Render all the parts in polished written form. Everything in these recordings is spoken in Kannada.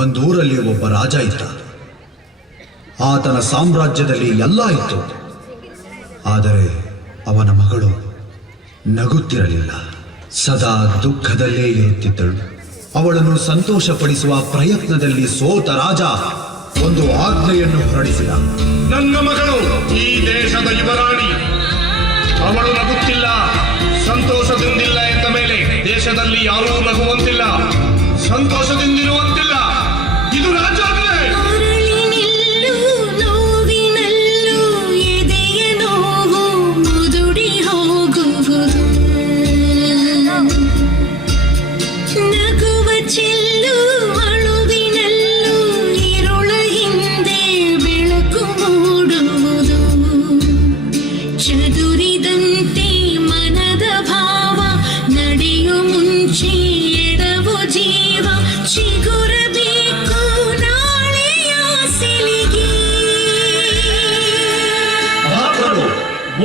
ಒಂದೂರಲ್ಲಿ ಒಬ್ಬ ರಾಜ ಇದ್ದ. ಆತನ ಸಾಮ್ರಾಜ್ಯದಲ್ಲಿ ಎಲ್ಲ ಇತ್ತು. ಆದರೆ ಅವನ ಮಗಳು ನಗುತ್ತಿರಲಿಲ್ಲ. ಸದಾ ದುಃಖದಲ್ಲೇ ಇರುತ್ತಿದ್ದಳು. ಅವಳನ್ನು ಸಂತೋಷಪಡಿಸುವ ಪ್ರಯತ್ನದಲ್ಲಿ ಸೋತ ರಾಜ ಒಂದು ಆಜ್ಞೆಯನ್ನು ಹೊರಡಿಸಿದ. ನನ್ನ ಮಗಳು ಈ ದೇಶದ ಯುವರಾಣಿ. ಅವಳು ನಗುತ್ತಿಲ್ಲ, ಸಂತೋಷದಿಂದಿಲ್ಲ ಎಂದ ಮೇಲೆ ದೇಶದಲ್ಲಿ ಯಾರೂ ನಗುವಂತಿಲ್ಲ, ಸಂತೋಷದಿಂದಿರುವಂತಿಲ್ಲ. ಇದು ರಾಜ್ಯಾಜ್ಞೆ.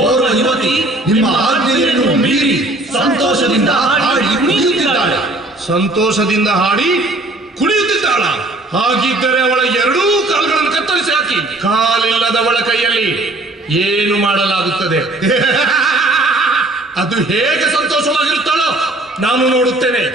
ಓರ್ವ ಯುವತಿ ನಿಮ್ಮ ಆಜ್ಞೆಯನ್ನು ಮೀರಿ ಸಂತೋಷದಿಂದ ಹಾಡಿ ಕುಣಿಯುತ್ತಿದ್ದಾಳೆ. ಸಂತೋಷದಿಂದ ಹಾಡಿ ಕುಣಿಯುತ್ತಿದ್ದಾಳ? ಹಾಗಿದ್ದರೆ ಅವಳ ಎರಡೂ ಕಾಲುಗಳನ್ನು ಕತ್ತರಿಸಿ ಹಾಕಿ. ಕಾಲಿಲ್ಲದವಳ ಕೈಯಲ್ಲಿ ಏನು ಮಾಡಲಾಗುತ್ತದೆ? ಅದು ಹೇಗೆ ಸಂತೋಷವಾಗಿರುತ್ತಾಳೋ ನಾನು ನೋಡುತ್ತೇನೆ.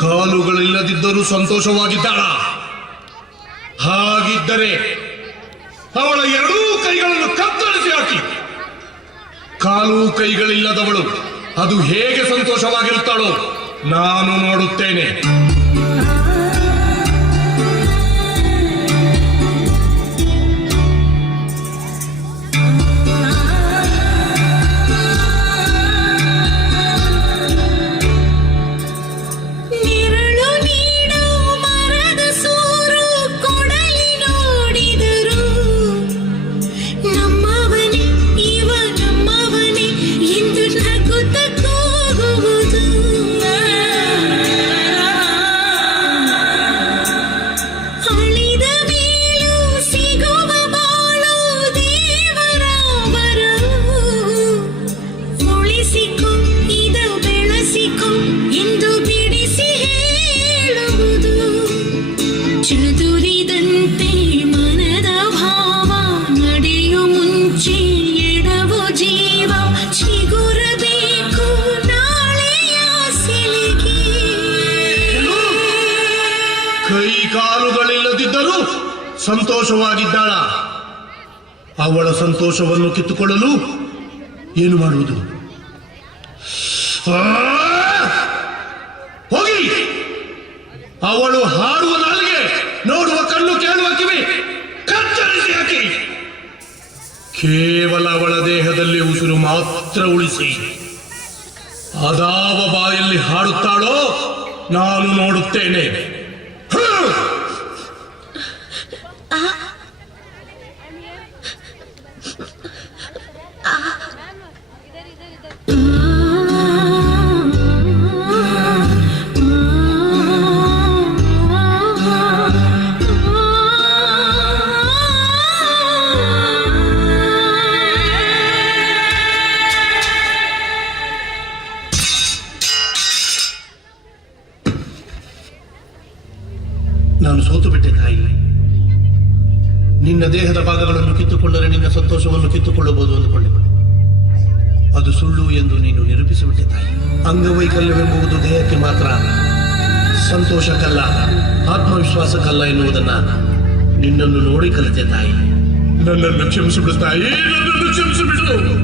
ಕಾಲುಗಳಿಲ್ಲದಿದ್ದರೂ ಸಂತೋಷವಾಗಿದ್ದಾಳ? ಹಾಗಿದ್ದರೆ ಅವಳ ಎರಡೂ ಕೈಗಳನ್ನು ಕತ್ತರಿಸಿ ಹಾಕಿ. ಕಾಲು ಕೈಗಳಿಲ್ಲದವಳು ಅದು ಹೇಗೆ ಸಂತೋಷವಾಗಿರುತ್ತಾಳೋ ನಾನು ನೋಡುತ್ತೇನೆ. ಕೈ ಕಾಲುಗಳಿಲ್ಲದಿದ್ದರೂ ಸಂತೋಷವಾಗಿದ್ದಾಳ? ಅವಳ ಸಂತೋಷವನ್ನು ಕಿತ್ತುಕೊಳ್ಳಲು ಏನು ಮಾಡುವುದು? ಹೋಗಿ ಅವಳು ಹಾಡುವ ನಾಲಿಗೆ, ನೋಡುವ ಕಣ್ಣು, ಕೇಳುವ ಕಿವಿ ಕತ್ತರಿಸಿ ಹಾಕಿ. ಕೇವಲ ಅವಳ ದೇಹದಲ್ಲಿ ಉಸಿರು ಮಾತ್ರ ಉಳಿಸಿ ಅದಾವ ಬಾಯಲ್ಲಿ ಹಾಡುತ್ತಾಳೋ ನಾನು ನೋಡುತ್ತೇನೆ. ನಾನು ಸೋತು ಬಿಟ್ಟೆ ತಾಯಿ. ನಿನ್ನ ದೇಹದ ಭಾಗಗಳನ್ನು ಕಿತ್ತುಕೊಂಡರೆ ನಿನ್ನ ಸಂತೋಷವನ್ನು ಕಿತ್ತುಕೊಳ್ಳಬಹುದು ಅಂದುಕೊಂಡೆ. ಅದು ಸುಳ್ಳು ಎಂದು ನೀನು ನಿರೂಪಿಸಿಬಿಟ್ಟೆ ತಾಯಿ. ಅಂಗವೈಕಲ್ಯವೆಂಬುದು ದೇಹಕ್ಕೆ ಮಾತ್ರ, ಸಂತೋಷಕ್ಕಲ್ಲ, ಆತ್ಮವಿಶ್ವಾಸಕ್ಕಲ್ಲ ಎನ್ನುವುದನ್ನ ನಿನ್ನನ್ನು ನೋಡಿ ಕಲಿತೆ ತಾಯಿ. ನನ್ನನ್ನು ಕ್ಷಮಿಸಿಬಿಡು ತಾಯಿ, ನನ್ನನ್ನು ಕ್ಷಮಿಸಿಬಿಡು.